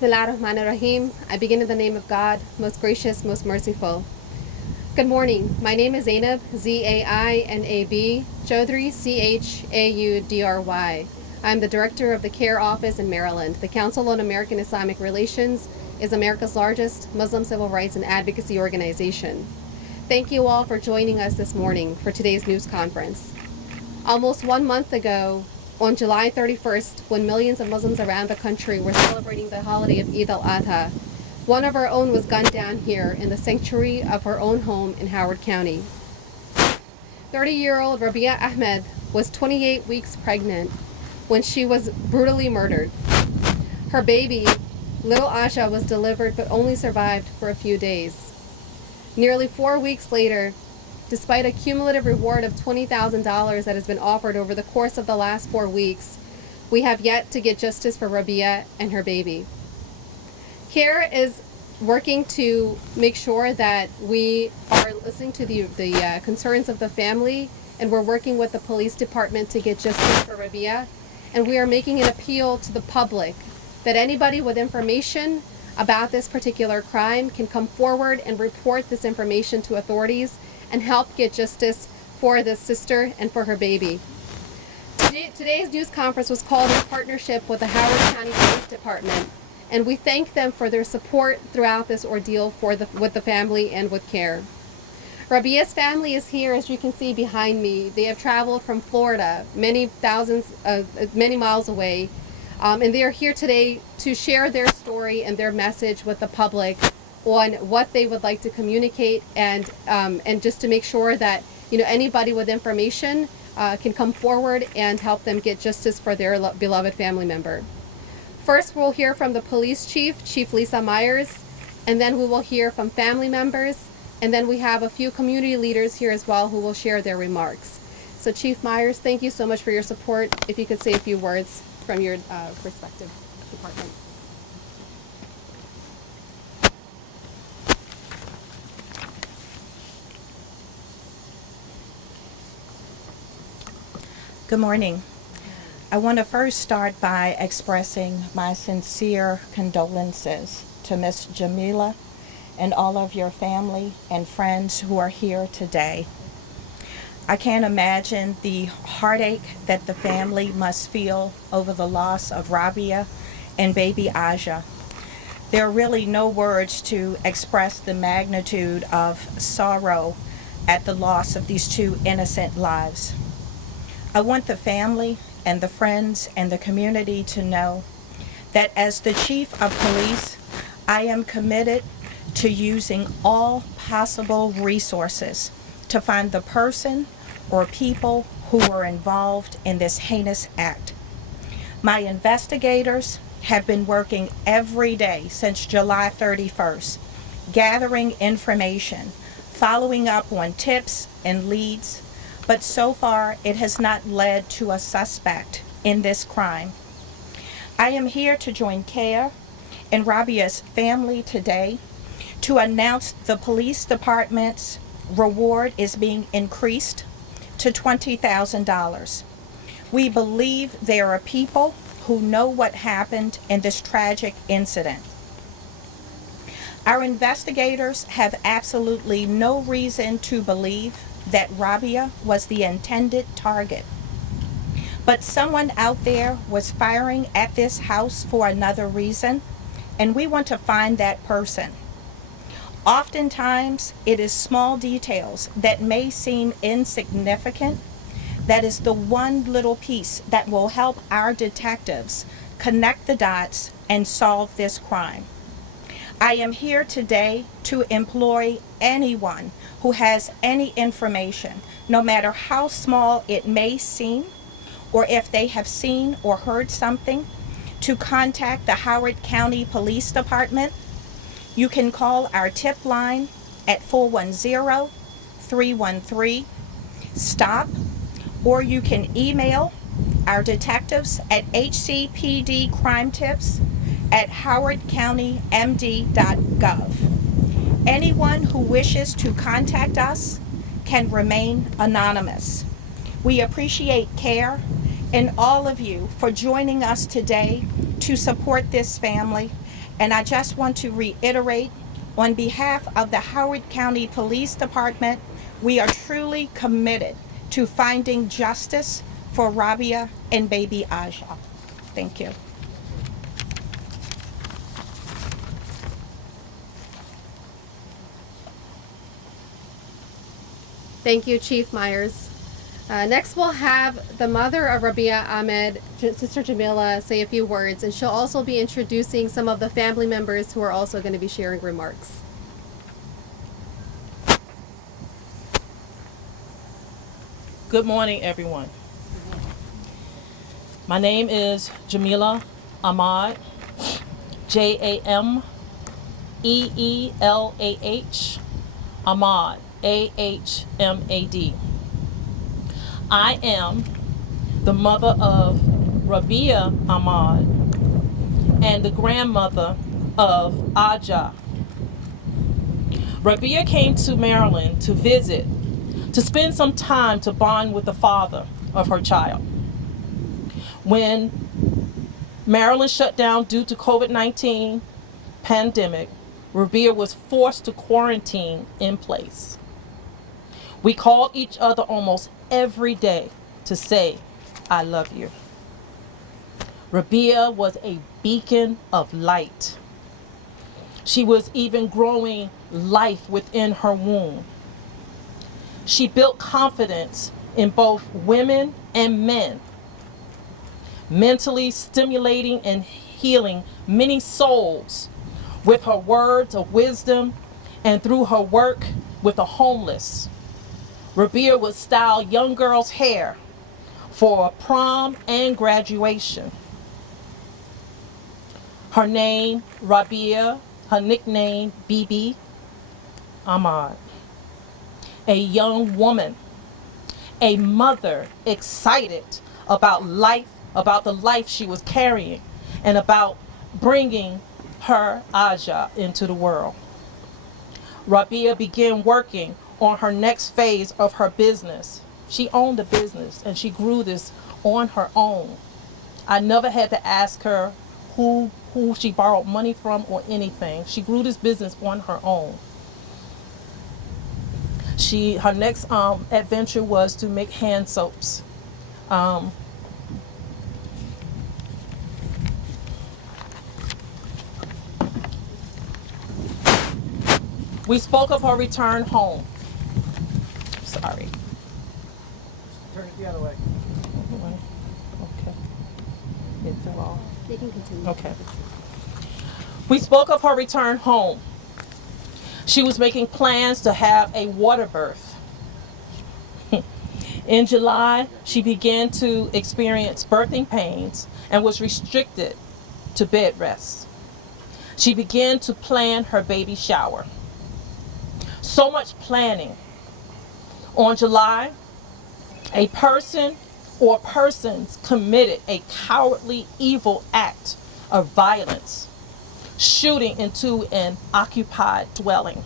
Bismillahirrahmanirrahim. I begin in the name of God, most gracious, most merciful. Good morning. My name is Zainab, Zainab, Chaudhry, Chaudry. I'm the director of the CAIR office in Maryland. The Council on American Islamic Relations is America's largest Muslim civil rights and advocacy organization. Thank you all for joining us this morning for today's news conference. Almost 1 month ago, on July 31st, when millions of Muslims around the country were celebrating the holiday of Eid al-Adha, one of our own was gunned down here in the sanctuary of her own home in Howard County. 30-year-old Rabiah Ahmad was 28 weeks pregnant when she was brutally murdered. Her baby, little Aja, was delivered but only survived for a few days. Nearly 4 weeks later, despite a cumulative reward of $20,000 that has been offered over the course of the last 4 weeks, we have yet to get justice for Rabiah and her baby. CAIR is working to make sure that we are listening to the concerns of the family, and we're working with the police department to get justice for Rabiah. And we are making an appeal to the public that anybody with information about this particular crime can come forward and report this information to authorities and help get justice for this sister and for her baby. Today's news conference was called in partnership with the Howard County Police Department, and we thank them for their support throughout this ordeal with the family and with CAIR. Rabiah's family is here, as you can see behind me. They have traveled from Florida, many miles away, and they are here today to share their story and their message with the public on what they would like to communicate, and just to make sure that anybody with information can come forward and help them get justice for their beloved family member. First, we'll hear from the police chief, Chief Lisa Myers, and then we will hear from family members, and then we have a few community leaders here as well who will share their remarks. So Chief Myers, thank you so much for your support. If you could say a few words from your respective department. Good morning. I want to first start by expressing my sincere condolences to Miss Jamila and all of your family and friends who are here today. I can't imagine the heartache that the family must feel over the loss of Rabiah and baby Aja. There are really no words to express the magnitude of sorrow at the loss of these two innocent lives. I want the family and the friends and the community to know that as the Chief of Police, I am committed to using all possible resources to find the person or people who were involved in this heinous act. My investigators have been working every day since July 31st, gathering information, following up on tips and leads, but so far it has not led to a suspect in this crime. I am here to join CAIR and Rabiah's family today to announce the police department's reward is being increased to $20,000. We believe there are people who know what happened in this tragic incident. Our investigators have absolutely no reason to believe that Rabiah was the intended target. But someone out there was firing at this house for another reason, and we want to find that person. Oftentimes, it is small details that may seem insignificant that is the one little piece that will help our detectives connect the dots and solve this crime. I am here today to employ anyone who has any information, no matter how small it may seem, or if they have seen or heard something, to contact the Howard County Police Department. You can call our tip line at 410-313-STOP, or you can email our detectives at hcpdcrimetips@howardcountymd.gov. Anyone who wishes to contact us can remain anonymous. We appreciate CAIR and all of you for joining us today to support this family And I just want to reiterate, on behalf of the Howard County Police Department, we are truly committed to finding justice for Rabiah and baby Aja. Thank you. Thank you, Chief Myers. Next, we'll have the mother of Rabiah Ahmed, Sister Jamila, say a few words, and she'll also be introducing some of the family members who are also going to be sharing remarks. Good morning, everyone. My name is Jamila Ahmad, Jameeelah, Ahmad, Ahmad. I am the mother of Rabiah Ahmad and the grandmother of Aja. Rabiah came to Maryland to visit, to spend some time to bond with the father of her child. When Maryland shut down due to COVID-19 pandemic, Rabiah was forced to quarantine in place. We called each other almost every day to say, I love you. Rabiah was a beacon of light. She was even growing life within her womb. She built confidence in both women and men, mentally stimulating and healing many souls with her words of wisdom and through her work with the homeless. Rabiah would style young girls' hair for prom and graduation. Her name, Rabiah, her nickname, Bibi Ahmad. A young woman, a mother excited about life, about the life she was carrying, and about bringing her Aja into the world. Rabiah began working on her next phase of her business. She owned a business and she grew this on her own. I never had to ask her who she borrowed money from or anything. She grew this business on her own. Her next adventure was to make hand soaps. We spoke of her return home. Sorry. Turn it the other way. Okay. It fell off. You can continue. Okay. We spoke of her return home. She was making plans to have a water birth. In July, she began to experience birthing pains and was restricted to bed rest. She began to plan her baby shower. So much planning. On July, a person or persons committed a cowardly, evil act of violence, shooting into an occupied dwelling.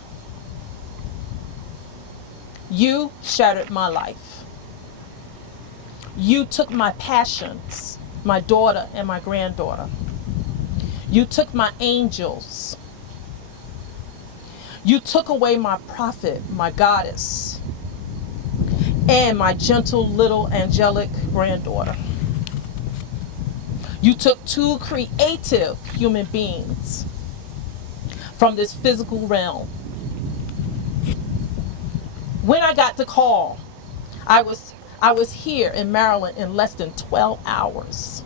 You shattered my life. You took my passions, my daughter and my granddaughter. You took my angels. You took away my prophet, my goddess, and my gentle little angelic granddaughter. You took two creative human beings from this physical realm. When I got the call, I was here in Maryland in less than 12 hours.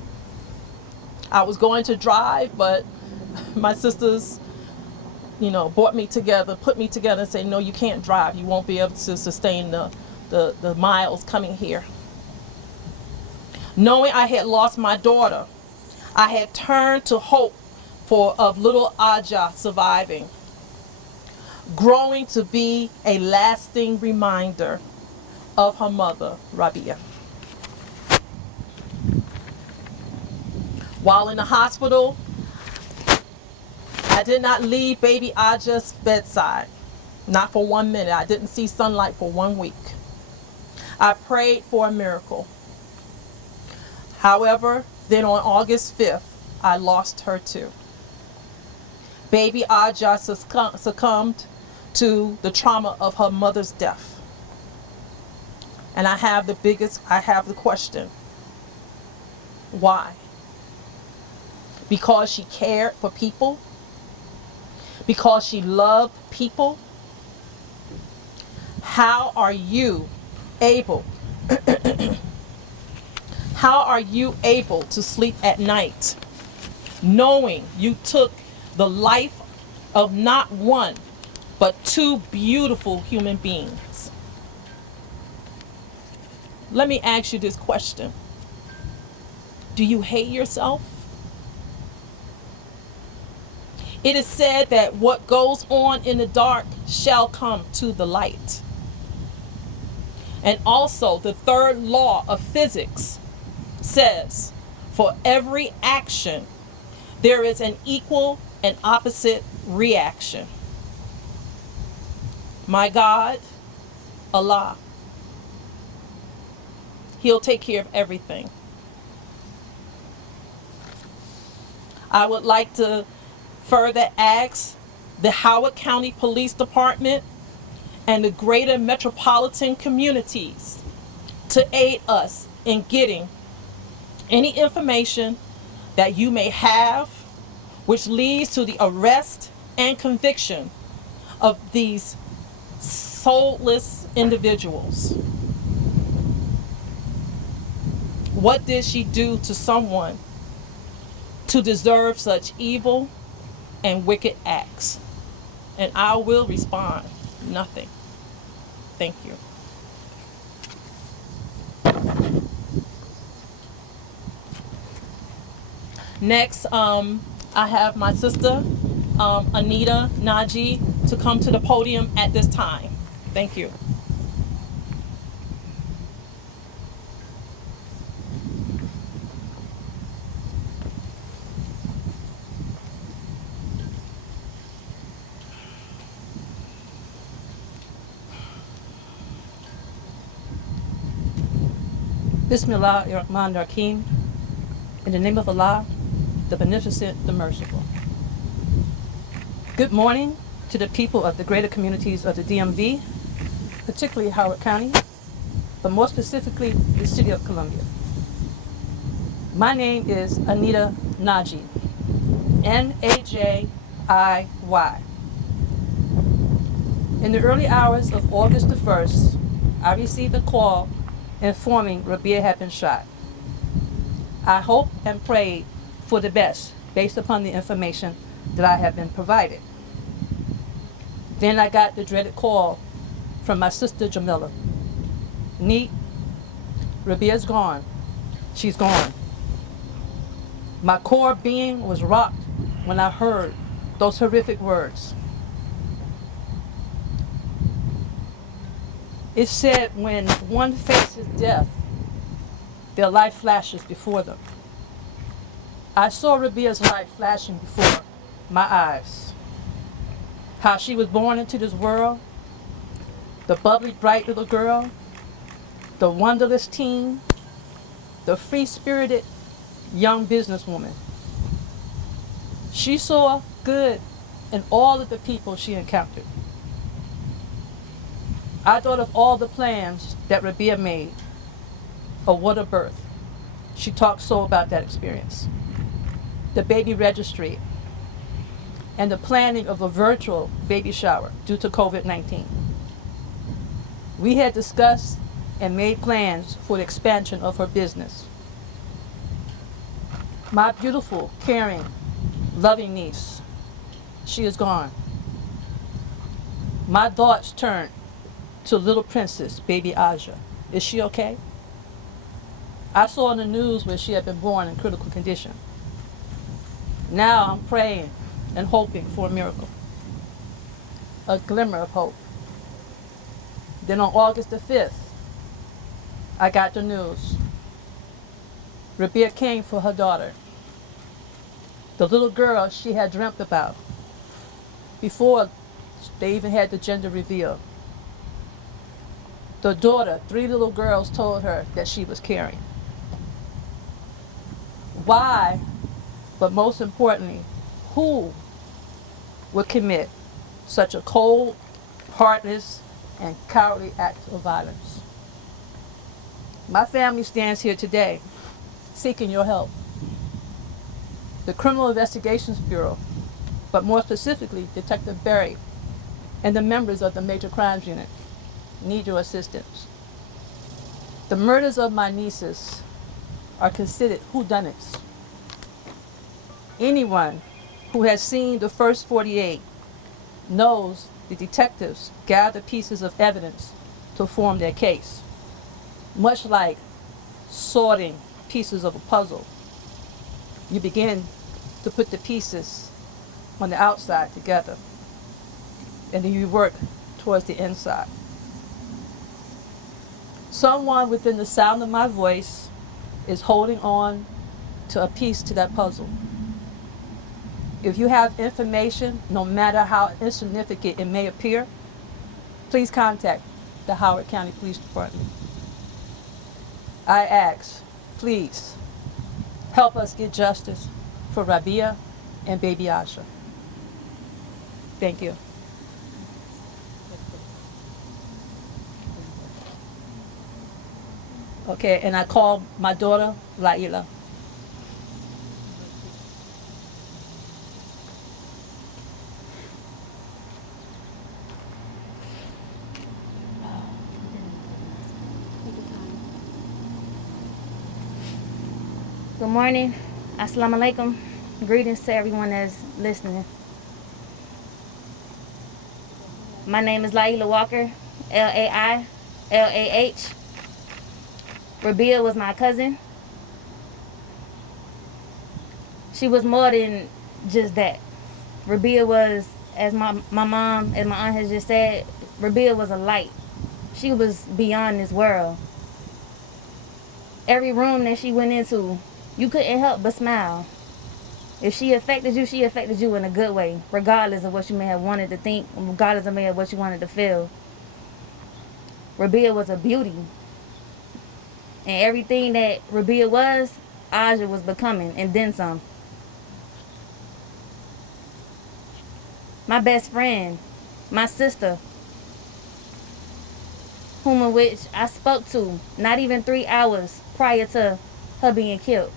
I was going to drive, but my sisters, brought me together, put me together and say, no, you can't drive. You won't be able to sustain the miles coming here. Knowing I had lost my daughter, I had turned to hope of little Aja surviving, growing to be a lasting reminder of her mother, Rabiah. While in the hospital, I did not leave baby Aja's bedside, not for 1 minute. I didn't see sunlight for 1 week. I prayed for a miracle. However, then on August 5th, I lost her too. Baby Aja succumbed to the trauma of her mother's death. And I have the question. Why? Because she cared for people? Because she loved people? How are you able to sleep at night knowing you took the life of not one but two beautiful human beings? Let me ask you this question. Do you hate yourself? It is said that what goes on in the dark shall come to the light. And also, the third law of physics says, for every action, there is an equal and opposite reaction. My God, Allah, He'll take care of everything. I would like to further ask the Howard County Police Department and the greater metropolitan communities to aid us in getting any information that you may have which leads to the arrest and conviction of these soulless individuals. What did she do to someone to deserve such evil and wicked acts? And I will respond, nothing. Thank you. Next, I have my sister, Anita Naji, to come to the podium at this time. Thank you. Bismillahirrahmanirrahim. In the name of Allah, the Beneficent, the Merciful. Good morning to the people of the greater communities of the DMV, particularly Howard County, but more specifically the City of Columbia. My name is Anita Naji, Najiy. In the early hours of August the 1st, I received a call informing Rabiah had been shot. I hoped and prayed for the best based upon the information that I have been provided. Then I got the dreaded call from my sister Jamila. Neat, Rabiah's gone. She's gone. My core being was rocked when I heard those horrific words. It said when one faces death, their life flashes before them. I saw Rabiah's life flashing before my eyes. How she was born into this world, the bubbly, bright little girl, the wonderless teen, the free-spirited young businesswoman. She saw good in all of the people she encountered. I thought of all the plans that Rabiah made. Oh, what a birth. She talked so about that experience. The baby registry and the planning of a virtual baby shower due to COVID-19. We had discussed and made plans for the expansion of her business. My beautiful, caring, loving niece, she is gone. My thoughts turned to little princess, baby Aja. Is she okay? I saw on the news where she had been born in critical condition. Now I'm praying and hoping for a miracle, a glimmer of hope. Then on August the 5th, I got the news. Rabiah came for her daughter, the little girl she had dreamt about before they even had the gender reveal. The daughter, 3 little girls told her that she was carrying. Why, but most importantly, who would commit such a cold, heartless, and cowardly act of violence. My family stands here today seeking your help. The Criminal Investigations Bureau, but more specifically Detective Berry and the members of the Major Crimes Unit, need your assistance. The murders of my nieces are considered whodunits. Anyone who has seen the first 48 knows the detectives gather pieces of evidence to form their case, much like sorting pieces of a puzzle. You begin to put the pieces on the outside together, and then you work towards the inside. Someone within the sound of my voice is holding on to a piece to that puzzle. If you have information, no matter how insignificant it may appear, please contact the Howard County Police Department. I ask, please, help us get justice for Rabiah and baby Asha. Thank you. Okay, and I call my daughter, Laila. Good morning. Assalamu alaikum. Greetings to everyone that's listening. My name is Laila Walker, Lailah. Rabiah was my cousin. She was more than just that. Rabiah was, as my mom and my aunt has just said, Rabiah was a light. She was beyond this world. Every room that she went into, you couldn't help but smile. If she affected you in a good way, regardless of what you may have wanted to think, regardless of what you wanted to feel. Rabiah was a beauty. And everything that Rabiah was, Aja was becoming, and then some. My best friend, my sister, whom of which I spoke to not even 3 hours prior to her being killed.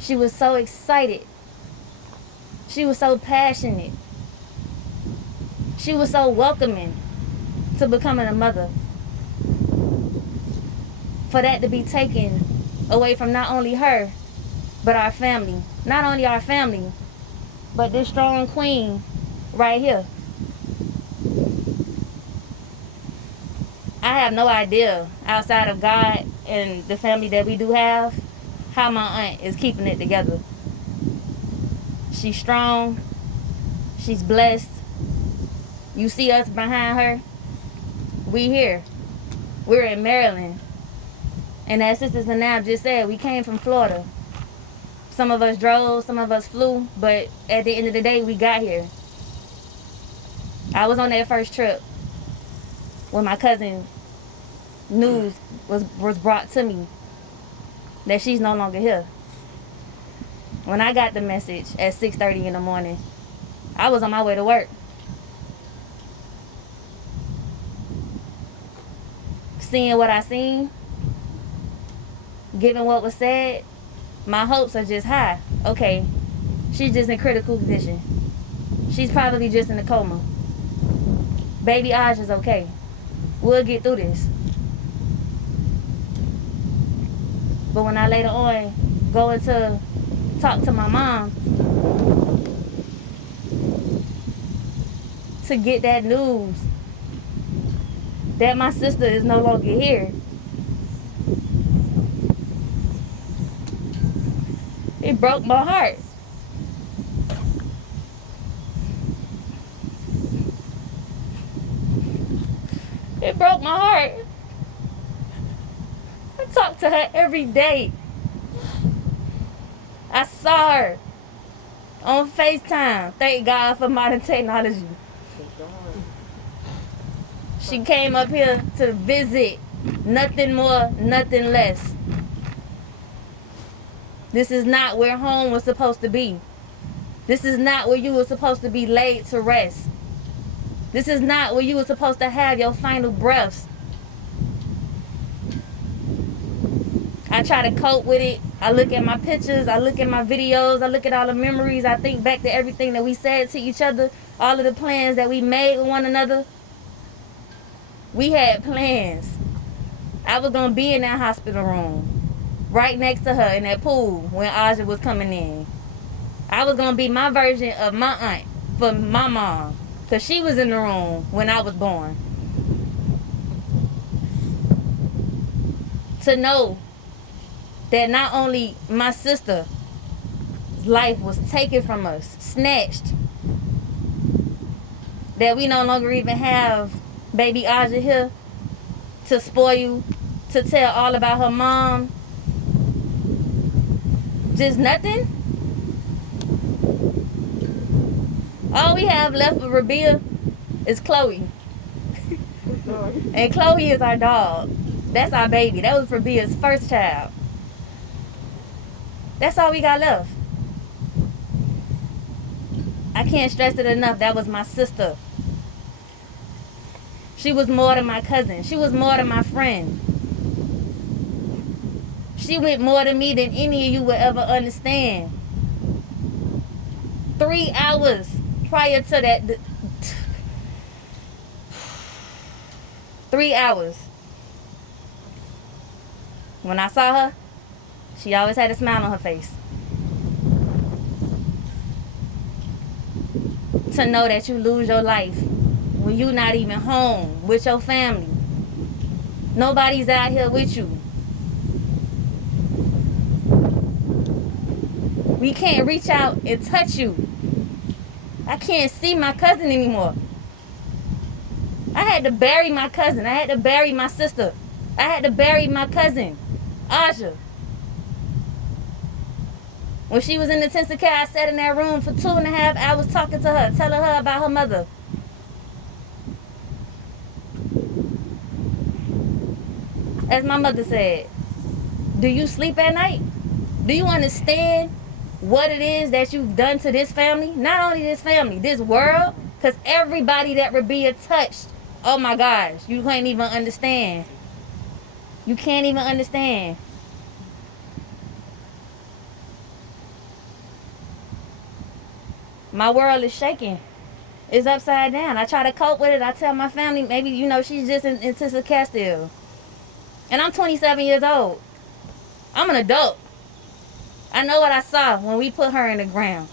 She was so excited. She was so passionate. She was so welcoming to becoming a mother. For that to be taken away from not only her, but our family. Not only our family, but this strong queen right here. I have no idea, outside of God and the family that we do have, how my aunt is keeping it together. She's strong. She's blessed. You see us behind her. We here. We're in Maryland. And as Sister Zanab just said, we came from Florida. Some of us drove, some of us flew, but at the end of the day, we got here. I was on that first trip when my cousin news was brought to me that she's no longer here. When I got the message at 6:30 in the morning, I was on my way to work. Seeing what I seen, given what was said, my hopes are just high. Okay, she's just in critical condition. She's probably just in a coma. Baby Aja's okay. We'll get through this. But when I later on go into talk to my mom to get that news that my sister is no longer here, it broke my heart. It broke my heart. I talk to her every day. I saw her on FaceTime. Thank God for modern technology. She came up here to visit. Nothing more, nothing less. This is not where home was supposed to be. This is not where you were supposed to be laid to rest. This is not where you were supposed to have your final breaths. I try to cope with it. I look at my pictures. I look at my videos. I look at all the memories. I think back to everything that we said to each other. All of the plans that we made with one another. We had plans. I was going to be in that hospital room. Right next to her in that pool when Aja was coming in. I was going to be my version of my aunt for my mom. Because she was in the room when I was born. To know that not only my sister's life was taken from us, snatched, that we no longer even have baby Aja here to spoil, to tell all about her mom. Just nothing. All we have left with Rabiah is Chloe. And Chloe is our dog. That's our baby. That was Rabiah's first child. That's all we got left. I can't stress it enough. That was my sister. She was more than my cousin. She was more than my friend. She went more to me than any of you would ever understand. 3 hours prior to that. 3 hours. When I saw her, she always had a smile on her face. To know that you lose your life when you're not even home with your family. Nobody's out here with you. We can't reach out and touch you. I can't see my cousin anymore. I had to bury my cousin. I had to bury my sister. I had to bury my cousin, Aja. When she was in the intensive care, I sat in that room for 2.5 hours talking to her, telling her about her mother. As my mother said, do you sleep at night? Do you understand what it is that you've done to this family? Not only this family, this world. Because everybody that Rabiah touched, oh my gosh, you can't even understand. You can't even understand. My world is shaking. It's upside down. I try to cope with it. I tell my family, maybe, she's just in intensive care still. And I'm 27 years old. I'm an adult. I know what I saw when we put her in the ground.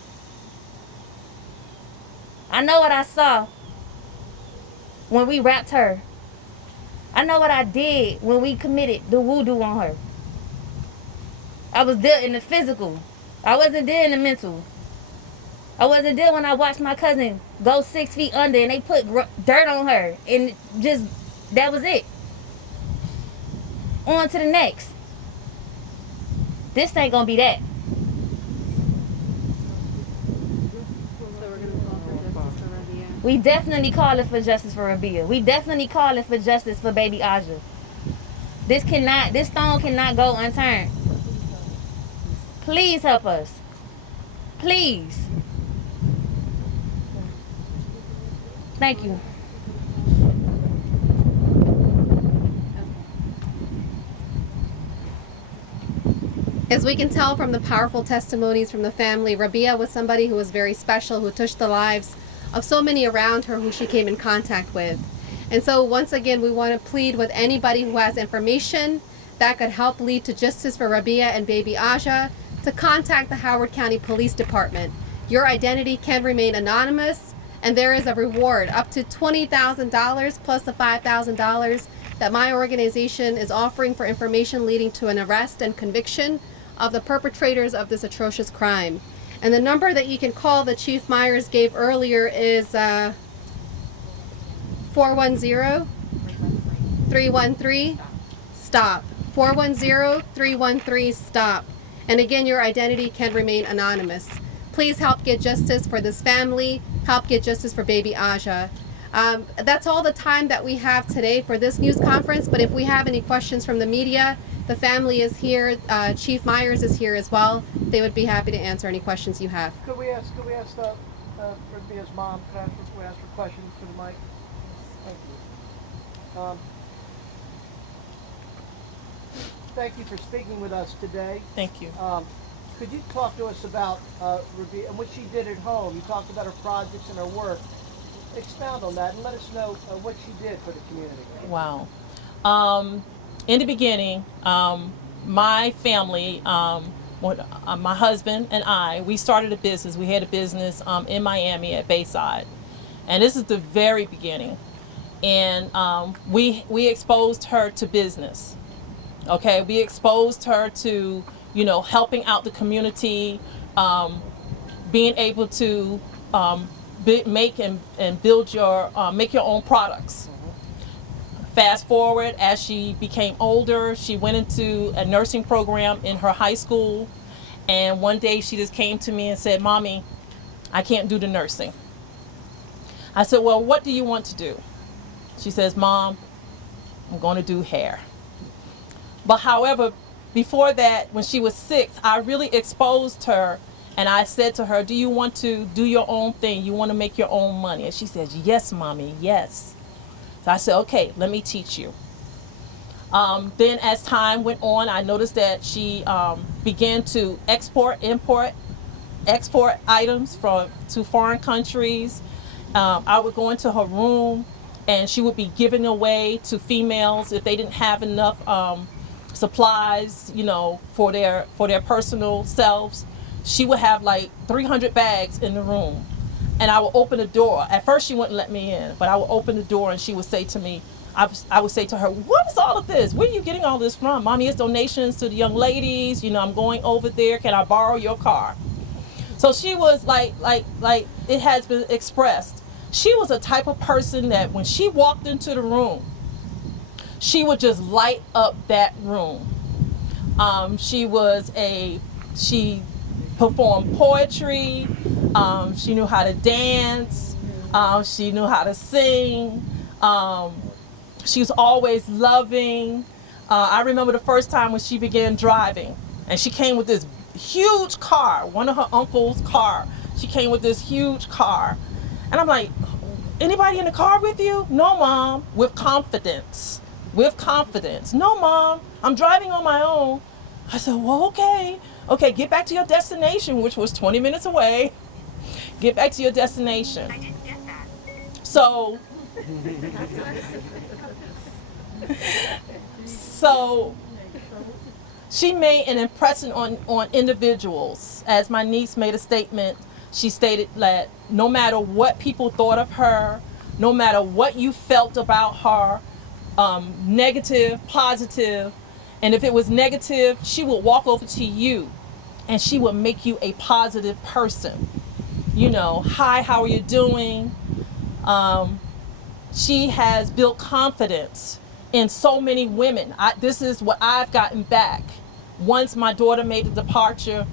I know what I saw when we wrapped her. I know what I did when we committed the voodoo on her. I was there in the physical. I wasn't there in the mental. I wasn't there when I watched my cousin go 6 feet under and they put dirt on her. And just, that was it. On to the next. This ain't gonna be that. We definitely calling for justice for Rabiah. We definitely calling for justice for baby Aja. This stone cannot go unturned. Please help us. Please. Thank you. As we can tell from the powerful testimonies from the family, Rabiah was somebody who was very special, who touched the lives of so many around her who she came in contact with. And so once again, we want to plead with anybody who has information that could help lead to justice for Rabiah and baby Aja to contact the Howard County Police Department. Your identity can remain anonymous, and there is a reward up to $20,000 plus the $5,000 that my organization is offering for information leading to an arrest and conviction of the perpetrators of this atrocious crime. And the number that you can call that Chief Myers gave earlier is 410-313-STOP. 410-313-STOP. And again, your identity can remain anonymous. Please help get justice for this family. Help get justice for baby Aja. That's all the time that we have today for this news conference. But if we have any questions from the media, The family is here. Chief Myers is here as well. They would be happy to answer any questions you have. Could we ask Rabiah's mom, could we ask her questions to the mic? Thank you. Thank you for speaking with us today. Thank you. Could you talk to us about Rabiah and what she did at home? You talked about her projects and her work. Expound on that and let us know what she did for the community. Wow. In the beginning, my family, my husband and I, we started a business. We had a business in Miami at Bayside. And this is the very beginning. And we exposed her to business. Okay, we exposed her to, helping out the community, being able to make and build make your own products. Fast forward, as she became older, she went into a nursing program in her high school. And one day she just came to me and said, "Mommy, I can't do the nursing." I said, "Well, what do you want to do?" She says, "Mom, I'm going to do hair." But however, before that, when she was 6, I really exposed her. And I said to her, "Do you want to do your own thing? You want to make your own money?" And she says, "Yes, Mommy, yes." So I said, "Okay, let me teach you." Then as time went on, I noticed that she began to export items to foreign countries. I would go into her room and she would be giving away to females if they didn't have enough supplies, for their personal selves. She would have like 300 bags in the room. And I would open the door. At first she wouldn't let me in, but I would open the door and she would say to me, I would say to her, "What is all of this? Where are you getting all this from?" "Mommy, it's donations to the young ladies. I'm going over there. Can I borrow your car?" So she was like it has been expressed. She was a type of person that when she walked into the room, she would just light up that room. She performed poetry. She knew how to dance. She knew how to sing. She was always loving. I remember the first time when she began driving, and she came with this huge car, one of her uncle's car. She came with this huge car. And I'm like, "Anybody in the car with you?" "No, Mom." With confidence. "No, Mom, I'm driving on my own." I said, "Well, okay, get back to your destination," which was 20 minutes away. Get back to your destination. I didn't get that. So she made an impression on individuals. As my niece made a statement, she stated that no matter what people thought of her, no matter what you felt about her, negative, positive, and if it was negative, she would walk over to you and she would make you a positive person. "Hi, how are you doing?" She has built confidence in so many women. This is what I've gotten back. Once my daughter made the departure,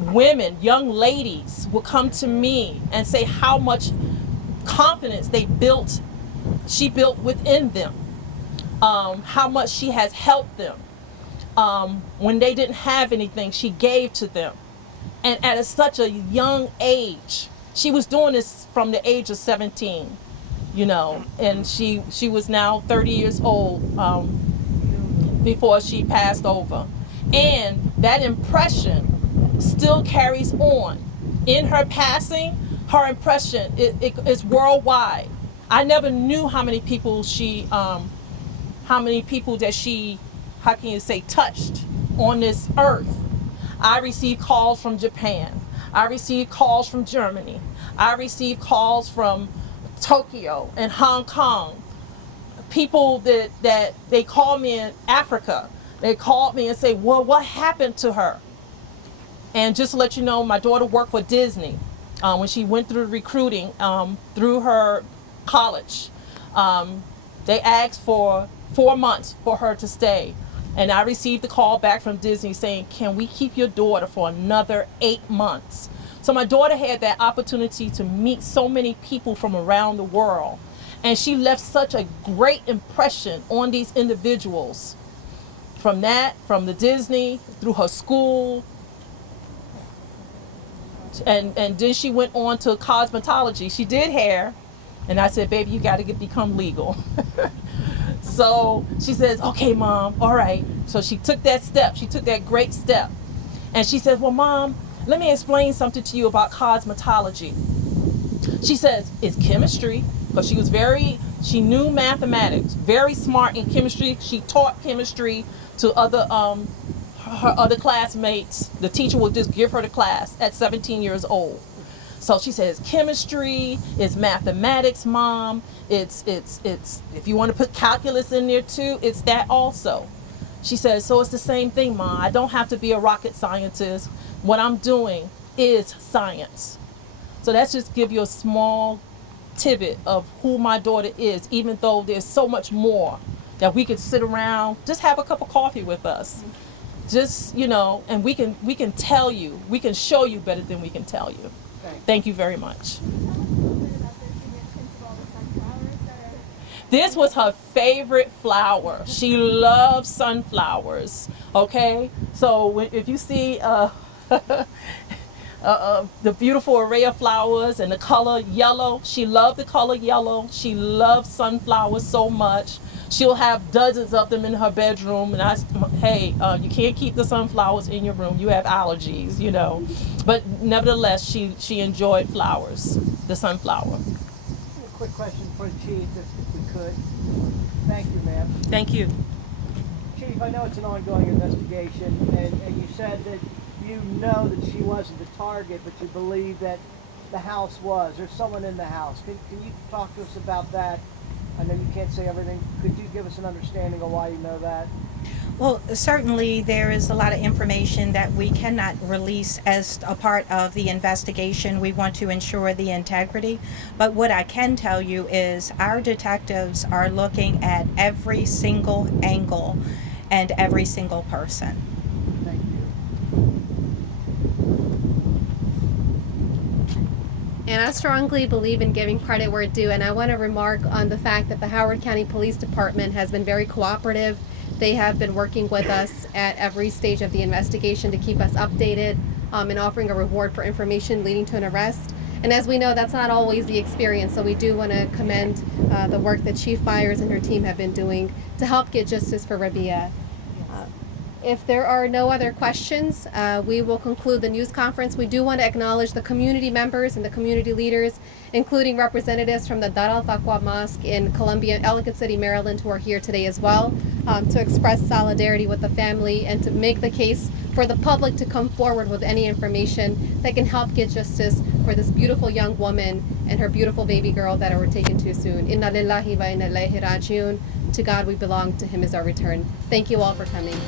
women, young ladies, will come to me and say how much confidence she built within them, how much she has helped them. When they didn't have anything, she gave to them. And at such a young age, she was doing this from the age of 17, and she was now 30 years old before she passed over. And that impression still carries on. In her passing, her impression is worldwide. I never knew how many people that she, how can you say, touched on this earth. I received calls from Japan. I received calls from Germany. I received calls from Tokyo and Hong Kong. People that they call me in Africa. They called me and say, "Well, what happened to her?" And just to let you know, my daughter worked for Disney when she went through recruiting through her college. They asked for 4 months for her to stay. And I received a call back from Disney saying, "Can we keep your daughter for another 8 months?" So my daughter had that opportunity to meet so many people from around the world. And she left such a great impression on these individuals. from the Disney, through her school, and then she went on to cosmetology. She did hair, and I said, baby, you got to become legal. So she says, okay, Mom, all right. So she took that step. She took that great step. And she says, well, Mom, let me explain something to you about cosmetology. She says, it's chemistry, because she knew mathematics, very smart in chemistry. She taught chemistry to her other classmates. The teacher would just give her the class at 17 years old. So she says, chemistry, it's mathematics, Mom. It's if you want to put calculus in there too, it's that also. She says, so it's the same thing, Mom. I don't have to be a rocket scientist. What I'm doing is science. So that's just give you a small tidbit of who my daughter is, even though there's so much more that we could sit around, just have a cup of coffee with us. Just, and we can tell you, we can show you better than we can tell you. Thank you very much. This was her favorite flower. She loves sunflowers. Okay, so if you see the beautiful array of flowers and the color yellow, she loved the color yellow. She loves sunflowers so much. She'll have dozens of them in her bedroom, and you can't keep the sunflowers in your room. You have allergies, But nevertheless, she enjoyed flowers, the sunflower. A quick question for the Chief, if we could. Thank you, ma'am. Thank you. Chief, I know it's an ongoing investigation, and you said that you know that she wasn't the target, but you believe that the house was. There's someone in the house. Can you talk to us about that? I know you can't say everything. Could you give us an understanding of why you know that? Well, certainly there is a lot of information that we cannot release as a part of the investigation. We want to ensure the integrity. But what I can tell you is our detectives are looking at every single angle and every single person. Thank you. And I strongly believe in giving credit where it's due. And I want to remark on the fact that the Howard County Police Department has been very cooperative. They have been working with us at every stage of the investigation to keep us updated and offering a reward for information leading to an arrest. And as we know, that's not always the experience. So we do want to commend the work that Chief Byers and her team have been doing to help get justice for Rabiah. If there are no other questions, we will conclude the news conference. We do want to acknowledge the community members and the community leaders, including representatives from the Dar al-Taqwa Mosque in Ellicott City, Maryland, who are here today as well, to express solidarity with the family and to make the case for the public to come forward with any information that can help get justice for this beautiful young woman and her beautiful baby girl that were taken too soon. Inna lillahi wa inna ilaihi rajiun. To God we belong, to Him is our return. Thank you all for coming.